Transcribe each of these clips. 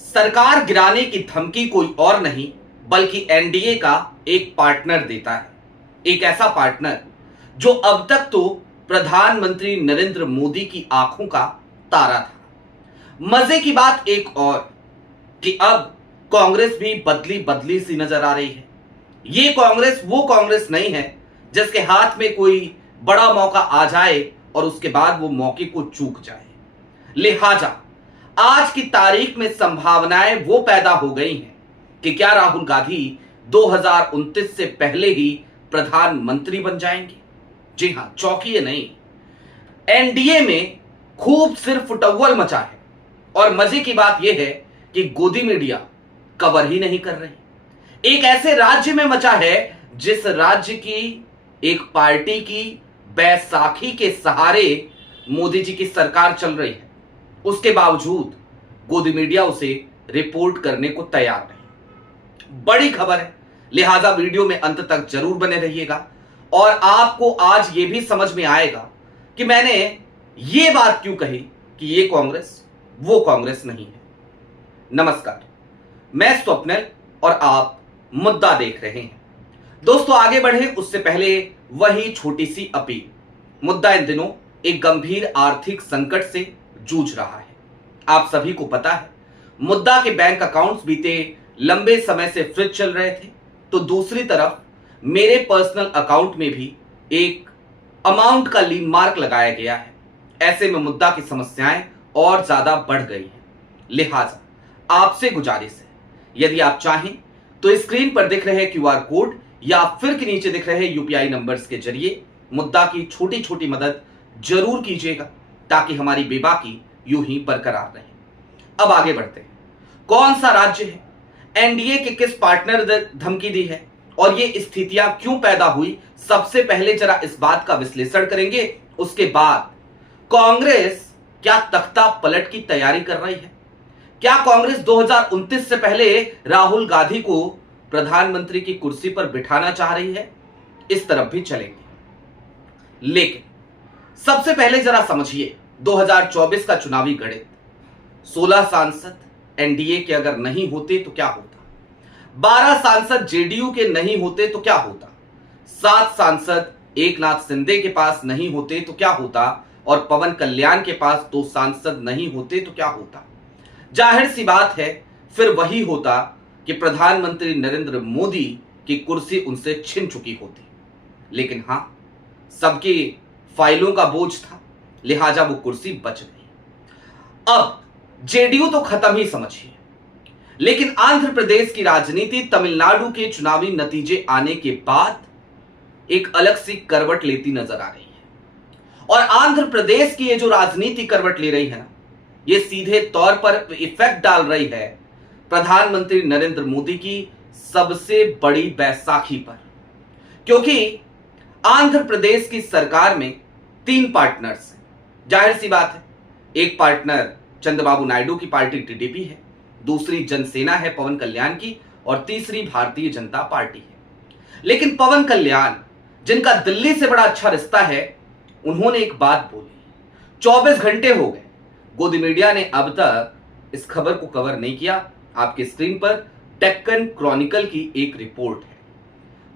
सरकार गिराने की धमकी कोई और नहीं बल्कि एनडीए का एक पार्टनर देता है। एक ऐसा पार्टनर जो अब तक तो प्रधानमंत्री नरेंद्र मोदी की आंखों का तारा था। मजे की बात एक और कि अब कांग्रेस भी बदली बदली सी नजर आ रही है। ये कांग्रेस वो कांग्रेस नहीं है जिसके हाथ में कोई बड़ा मौका आ जाए और उसके बाद वो मौके को चूक जाए। लिहाजा आज की तारीख में संभावनाएं वो पैदा हो गई हैं कि क्या राहुल गांधी 2029 से पहले ही प्रधानमंत्री बन जाएंगे। जी हां, चौंकिए नहीं, एनडीए में खूब सिर फुटव्वल मचा है और मजे की बात यह है कि गोदी मीडिया कवर ही नहीं कर रही। एक ऐसे राज्य में मचा है जिस राज्य की एक पार्टी की बैसाखी के सहारे मोदी जी की सरकार चल रही है, उसके बावजूद गोदी मीडिया उसे रिपोर्ट करने को तैयार नहीं। बड़ी खबर है, लिहाजा वीडियो में अंत तक जरूर बने रहिएगा और आपको आज यह भी समझ में आएगा कि मैंने ये बात क्यों कही कि ये कांग्रेस वो कांग्रेस नहीं है। नमस्कार, मैं स्वप्निल और आप मुद्दा देख रहे हैं। दोस्तों, आगे बढ़े उससे पहले वही छोटी सी अपील। मुद्दा इन दिनों एक गंभीर आर्थिक संकट से जूझ रहा है। आप सभी को पता है, मुद्दा के बैंक अकाउंट्स बीते लंबे समय से फ्रीज चल रहे थे, तो दूसरी तरफ मेरे पर्सनल अकाउंट में भी एक अमाउंट का लीन मार्क लगाया गया है। ऐसे में मुद्दा की समस्याएं और ज्यादा बढ़ गई हैं। लिहाजा आपसे गुजारिश है, यदि आप चाहें तो स्क्रीन पर दिख रहे क्यूआर कोड या फिर के नीचे दिख रहे यूपीआई नंबर्स के जरिए मुद्दा की छोटी छोटी मदद जरूर कीजिएगा ताकि हमारी बेबाकी यूं ही बरकरार रहे। अब आगे बढ़ते हैं। कौन सा राज्य है, एनडीए के किस पार्टनर ने धमकी दी है और ये स्थितियां क्यों पैदा हुई, सबसे पहले जरा इस बात का विश्लेषण करेंगे। उसके बाद कांग्रेस क्या तख्ता पलट की तैयारी कर रही है, क्या कांग्रेस 2029 से पहले राहुल गांधी को प्रधानमंत्री की कुर्सी पर बिठाना चाह रही है, इस तरफ भी चलेंगे। लेकिन सबसे पहले जरा समझिए 2024 का चुनावी गणित। 16 सांसद एनडीए के अगर नहीं होते तो क्या होता, 12 सांसद जेडीयू के नहीं होते तो क्या होता, 7 सांसद एकनाथ शिंदे के पास नहीं होते तो क्या होता और पवन कल्याण के पास 2 सांसद नहीं होते तो क्या होता। जाहिर सी बात है, फिर वही होता कि प्रधानमंत्री नरेंद्र मोदी की कुर्सी उनसे छिन चुकी होती। लेकिन हां, सबकी फाइलों का बोझ था, लिहाजा वो कुर्सी बच गई। अब जेडीयू तो खत्म ही समझिए, लेकिन आंध्र प्रदेश की राजनीति तमिलनाडु के चुनावी नतीजे आने के बाद एक अलग सी करवट लेती नजर आ रही है। और आंध्र प्रदेश की ये जो राजनीति करवट ले रही है ना, ये सीधे तौर पर इफेक्ट डाल रही है प्रधानमंत्री नरेंद्र मोदी की सबसे बड़ी बैसाखी पर। क्योंकि आंध्र प्रदेश की सरकार में 3 पार्टनर्स हैं। जाहिर सी बात है, एक पार्टनर चंद्रबाबू नायडू की पार्टी टीडीपी है, दूसरी जनसेना है पवन कल्याण की और तीसरी भारतीय जनता पार्टी है। लेकिन पवन कल्याण, जिनका दिल्ली से बड़ा अच्छा रिश्ता है, उन्होंने एक बात बोली। 24 घंटे हो गए, गोदी मीडिया ने अब तक इस खबर को कवर नहीं किया। आपकी स्क्रीन पर डेक्कन क्रॉनिकल की एक रिपोर्ट है।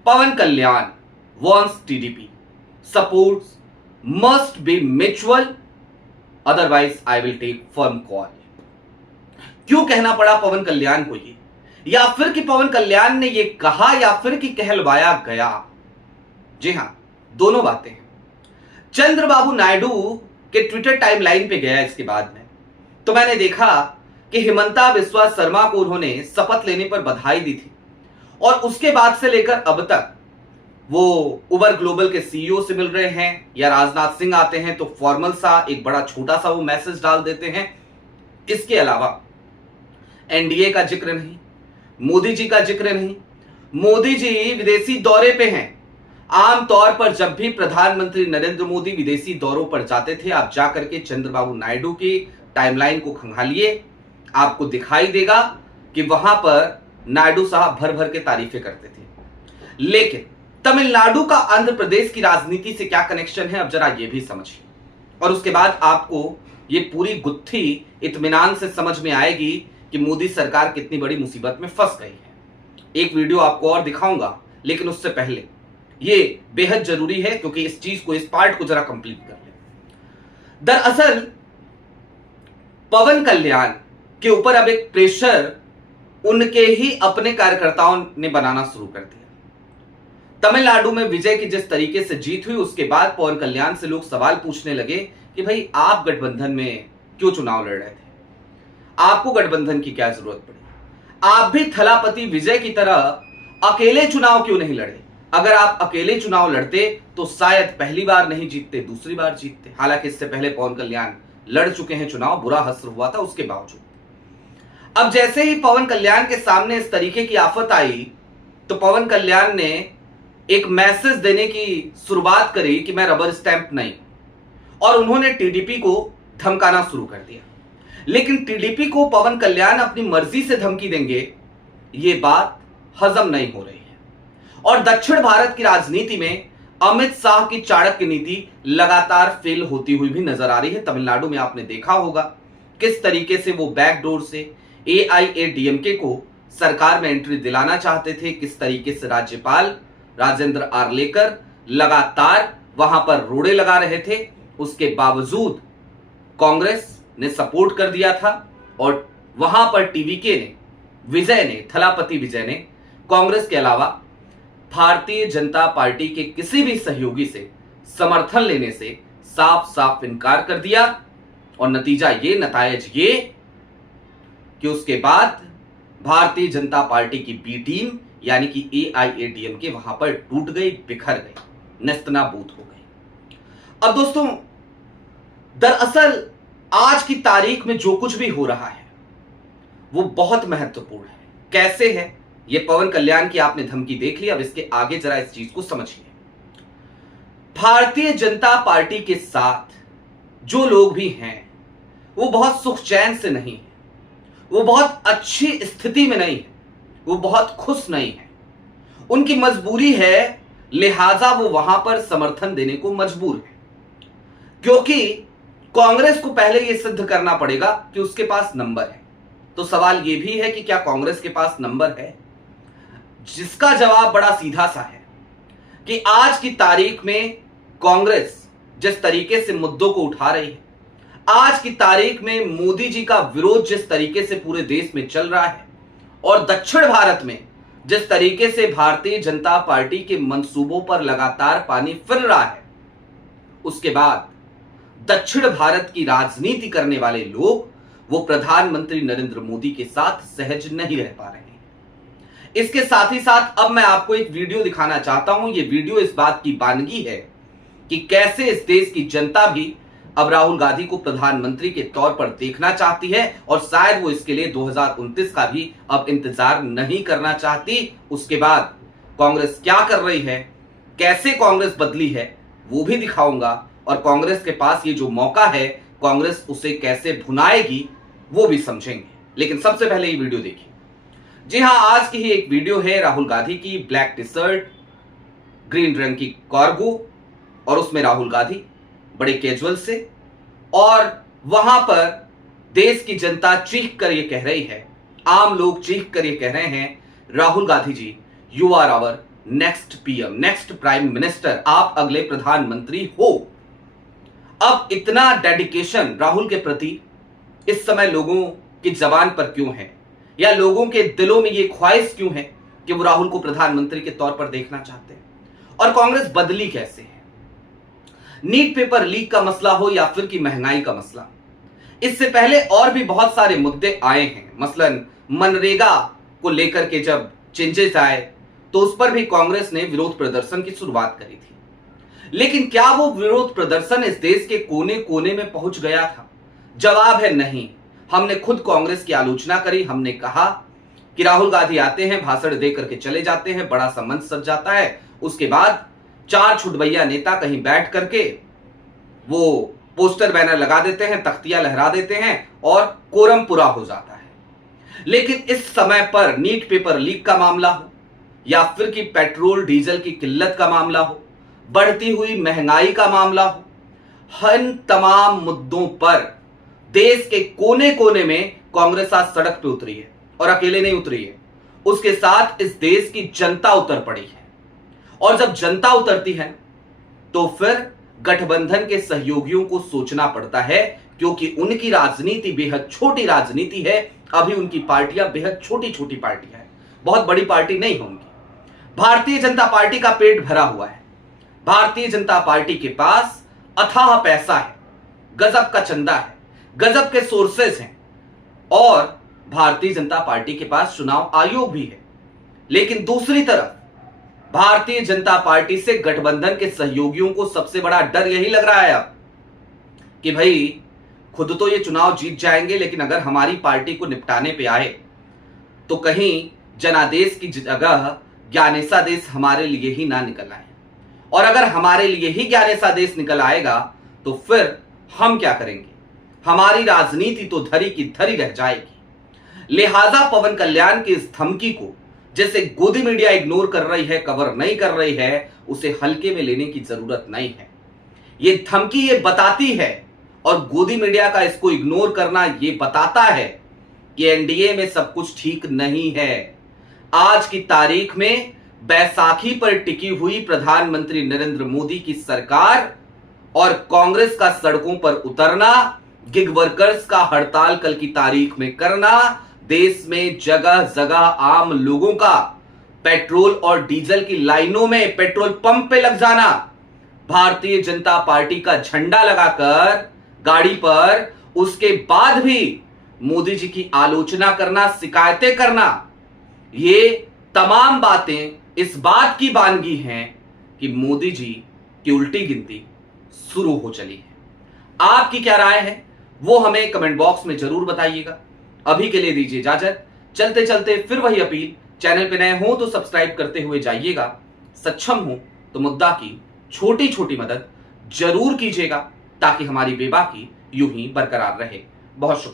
पवन कल्याण wants TDP supports must be mutual, otherwise I will take firm call। क्यों कहना पड़ा पवन कल्याण को ये, या फिर कि पवन कल्याण ने ये कहा या फिर कि कहलवाया गया? जी हां, दोनों बातें हैं। चंद्रबाबू नायडू के ट्विटर टाइमलाइन पे गया इसके बाद में, तो मैंने देखा कि हिमंता बिस्वा शर्मा को उन्होंने शपथ लेने पर बधाई दी थी और उसके बाद से लेकर अब तक वो उबर ग्लोबल के सीईओ से मिल रहे हैं या राजनाथ सिंह आते हैं तो फॉर्मल सा एक बड़ा छोटा सा वो मैसेज डाल देते हैं। इसके अलावा एनडीए का जिक्र नहीं, मोदी जी का जिक्र नहीं। मोदी जी विदेशी दौरे पे हैं। आमतौर पर जब भी प्रधानमंत्री नरेंद्र मोदी विदेशी दौरों पर जाते थे, आप जाकर के चंद्रबाबू नायडू की टाइमलाइन को खंगालिए, आपको दिखाई देगा कि वहां पर नायडू साहब भर भर के तारीफें करते थे। लेकिन तमिलनाडु का आंध्र प्रदेश की राजनीति से क्या कनेक्शन है, अब जरा ये भी समझिए और उसके बाद आपको ये पूरी गुत्थी इत्मीनान से समझ में आएगी कि मोदी सरकार कितनी बड़ी मुसीबत में फंस गई है। एक वीडियो आपको और दिखाऊंगा, लेकिन उससे पहले ये बेहद जरूरी है क्योंकि इस चीज को, इस पार्ट को जरा कंप्लीट कर ले। दरअसल पवन कल्याण के ऊपर अब एक प्रेशर उनके ही अपने कार्यकर्ताओं ने बनाना शुरू कर दिया। तमिलनाडु में विजय की जिस तरीके से जीत हुई, उसके बाद पवन कल्याण से लोग सवाल पूछने लगे कि भाई आप गठबंधन में क्यों चुनाव लड़ रहे थे, आपको गठबंधन की क्या जरूरत पड़ी, आप भी थलापति विजय की तरह अकेले चुनाव क्यों नहीं लड़े, अगर आप अकेले चुनाव लड़ते तो शायद पहली बार नहीं जीतते, दूसरी बार जीतते। हालांकि इससे पहले पवन कल्याण लड़ चुके हैं चुनाव, बुरा हश्र हुआ था उसके बावजूद। अब जैसे ही पवन कल्याण के सामने इस तरीके की आफत आई तो पवन कल्याण ने एक मैसेज देने की शुरुआत करी कि मैं रबर स्टैंप नहीं, और उन्होंने टीडीपी को धमकाना शुरू कर दिया। लेकिन टीडीपी को पवन कल्याण अपनी मर्जी से धमकी देंगे, यह बात हजम नहीं हो रही है। और दक्षिण भारत की राजनीति में अमित शाह की चाणक्य नीति लगातार फेल होती हुई भी नजर आ रही है। तमिलनाडु में आपने देखा होगा किस तरीके से वो बैकडोर से एआईएडीएमके को सरकार में एंट्री दिलाना चाहते थे, किस तरीके से राज्यपाल राजेंद्र आर्लेकर लगातार वहां पर रोड़े लगा रहे थे, उसके बावजूद कांग्रेस ने सपोर्ट कर दिया था। और वहां पर टीवीके ने, विजय ने, थलापति विजय ने कांग्रेस के अलावा भारतीय जनता पार्टी के किसी भी सहयोगी से समर्थन लेने से साफ साफ इनकार कर दिया। और नतीजा ये, नतायज ये कि उसके बाद भारतीय जनता पार्टी की बी टीम यानी कि एआईएडीएमके वहां पर टूट गई, बिखर गई, नेस्तनाबूद हो गई। अब दोस्तों, दरअसल आज की तारीख में जो कुछ भी हो रहा है वो बहुत महत्वपूर्ण है। कैसे है ये पवन कल्याण की आपने धमकी देख ली, अब इसके आगे जरा इस चीज को समझिए। भारतीय जनता पार्टी के साथ जो लोग भी हैं वो बहुत सुख चैन से नहीं है, वो बहुत अच्छी स्थिति में नहीं है, वो बहुत खुश नहीं है, उनकी मजबूरी है, लिहाजा वो वहां पर समर्थन देने को मजबूर है। क्योंकि कांग्रेस को पहले यह सिद्ध करना पड़ेगा कि उसके पास नंबर है। तो सवाल यह भी है कि क्या कांग्रेस के पास नंबर है, जिसका जवाब बड़ा सीधा सा है कि आज की तारीख में कांग्रेस जिस तरीके से मुद्दों को उठा रही है, आज की तारीख में मोदी जी का विरोध जिस तरीके से पूरे देश में चल रहा है, और दक्षिण भारत में जिस तरीके से भारतीय जनता पार्टी के मंसूबों पर लगातार पानी फिर रहा है, उसके बाद दक्षिण भारत की राजनीति करने वाले लोग वो प्रधानमंत्री नरेंद्र मोदी के साथ सहज नहीं रह पा रहे हैं। इसके साथ ही साथ अब मैं आपको एक वीडियो दिखाना चाहता हूं। ये वीडियो इस बात की बानगी है कि कैसे इस देश की जनता भी अब राहुल गांधी को प्रधानमंत्री के तौर पर देखना चाहती है, और शायद वो इसके लिए 2029 का भी अब इंतजार नहीं करना चाहती। उसके बाद कांग्रेस क्या कर रही है, कैसे कांग्रेस बदली है, वो भी दिखाऊंगा, और कांग्रेस के पास ये जो मौका है कांग्रेस उसे कैसे भुनाएगी वो भी समझेंगे। लेकिन सबसे पहले ये वीडियो देखिए। जी हां, आज की ही एक वीडियो है राहुल गांधी की, ब्लैक टी शर्ट, ग्रीन रंग की कार्गो, और उसमें राहुल गांधी बड़े कैजुअल से, और वहां पर देश की जनता चीख कर ये कह रही है, आम लोग चीख कर ये कह रहे हैं, Rahul Gandhi ji, you are our next PM, next prime minister, आप अगले प्रधानमंत्री हो। अब इतना डेडिकेशन राहुल के प्रति इस समय लोगों की जबान पर क्यों है, या लोगों के दिलों में ये ख्वाहिश क्यों है कि वो राहुल को प्रधानमंत्री के तौर पर देखना चाहते हैं, और कांग्रेस बदली कैसे है? नीट पेपर लीक का मसला हो या फिर की महंगाई का मसला, इससे पहले और भी बहुत सारे मुद्दे आए हैं। मसलन मनरेगा को लेकर के जब चेंजेस आए तो उस पर भी कांग्रेस ने विरोध प्रदर्शन की शुरुआत करी थी। लेकिन क्या वो विरोध प्रदर्शन इस देश के कोने कोने में पहुंच गया था? जवाब है नहीं। हमने खुद कांग्रेस की आलोचना करी, हमने कहा कि राहुल गांधी आते हैं, भाषण दे करके चले जाते हैं, बड़ा सा मंच सज जाता है, उसके बाद चार छुटभैया नेता कहीं बैठ करके वो पोस्टर बैनर लगा देते हैं, तख्तियां लहरा देते हैं, और कोरम पूरा हो जाता है। लेकिन इस समय पर नीट पेपर लीक का मामला हो, या फिर कि पेट्रोल डीजल की किल्लत का मामला हो, बढ़ती हुई महंगाई का मामला हो, इन तमाम मुद्दों पर देश के कोने कोने में कांग्रेस आज सड़क पे उतरी है और अकेले नहीं उतरी है, उसके साथ इस देश की जनता उतर पड़ी है। और जब जनता उतरती है तो फिर गठबंधन के सहयोगियों को सोचना पड़ता है, क्योंकि उनकी राजनीति बेहद छोटी राजनीति है। अभी उनकी पार्टियां बेहद छोटी छोटी पार्टियां हैं, बहुत बड़ी पार्टी नहीं होंगी। भारतीय जनता पार्टी का पेट भरा हुआ है। भारतीय जनता पार्टी के पास अथाह पैसा है, गजब का चंदा है, गजब के सोर्सेस हैं और भारतीय जनता पार्टी के पास चुनाव आयोग भी है। लेकिन दूसरी तरफ भारतीय जनता पार्टी से गठबंधन के सहयोगियों को सबसे बड़ा डर यही लग रहा है अब कि भाई खुद तो ये चुनाव जीत जाएंगे, लेकिन अगर हमारी पार्टी को निपटाने पे आए तो कहीं जनादेश की जगह ज्ञानेशादेश हमारे लिए ही ना निकल आए। और अगर हमारे लिए ही ज्ञानेशादेश निकल आएगा तो फिर हम क्या करेंगे? हमारी राजनीति तो धरी की धरी रह जाएगी। लिहाजा पवन कल्याण की इस धमकी को जैसे गोदी मीडिया इग्नोर कर रही है, कवर नहीं कर रही है, उसे हल्के में लेने की जरूरत नहीं है। ये धमकी ये बताती है और गोदी मीडिया का इसको इग्नोर करना ये बताता है कि एनडीए में सब कुछ ठीक नहीं है। आज की तारीख में बैसाखी पर टिकी हुई प्रधानमंत्री नरेंद्र मोदी की सरकार और कांग्रेस का सड़कों पर उतरना, गिग वर्कर्स का हड़ताल कल की तारीख में करना, देश में जगह जगह आम लोगों का पेट्रोल और डीजल की लाइनों में पेट्रोल पंप पे लग जाना, भारतीय जनता पार्टी का झंडा लगाकर गाड़ी पर, उसके बाद भी मोदी जी की आलोचना करना, शिकायतें करना, ये तमाम बातें इस बात की बानगी हैं कि मोदी जी की उल्टी गिनती शुरू हो चली है। आपकी क्या राय है वो हमें कमेंट बॉक्स में जरूर बताइएगा। अभी के लिए दीजिए इजाजत। चलते चलते फिर वही अपील, चैनल पे नए हो तो सब्सक्राइब करते हुए जाइएगा, सक्षम हो तो मुद्दा की छोटी छोटी मदद जरूर कीजिएगा ताकि हमारी बेबाकी यूं ही बरकरार रहे। बहुत शुक्रिया।